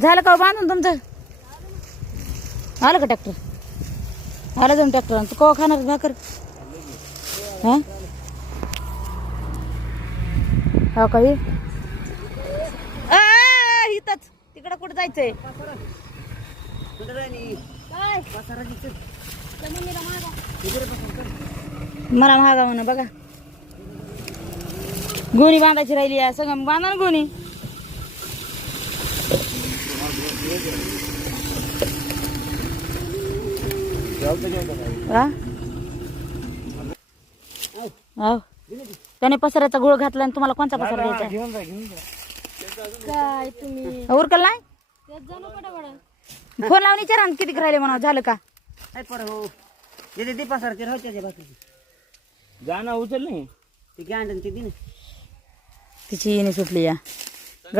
झालं का बांधून तुमचं? आलं का ट्रॅक्टर? आलं जाऊन ट्रॅक्टर. तू कवा खाणार भाकर? हा हा काही इथंच तिकडं कुठं जायचंय? मला महागा म्हणा बघा. गोणी बांधायची राहिली आहे. सगळं बांधा ना गोणी. त्याने पसऱ्याचा गुळ घातला आणि तुम्हाला कोणता पसरा द्यायचा? काय तुम्ही उरकल नाही? फोन लावून विचारा ना किती राहिले म्हणा. झालं का? जाना उचल नाही तिची येणे सुटली या.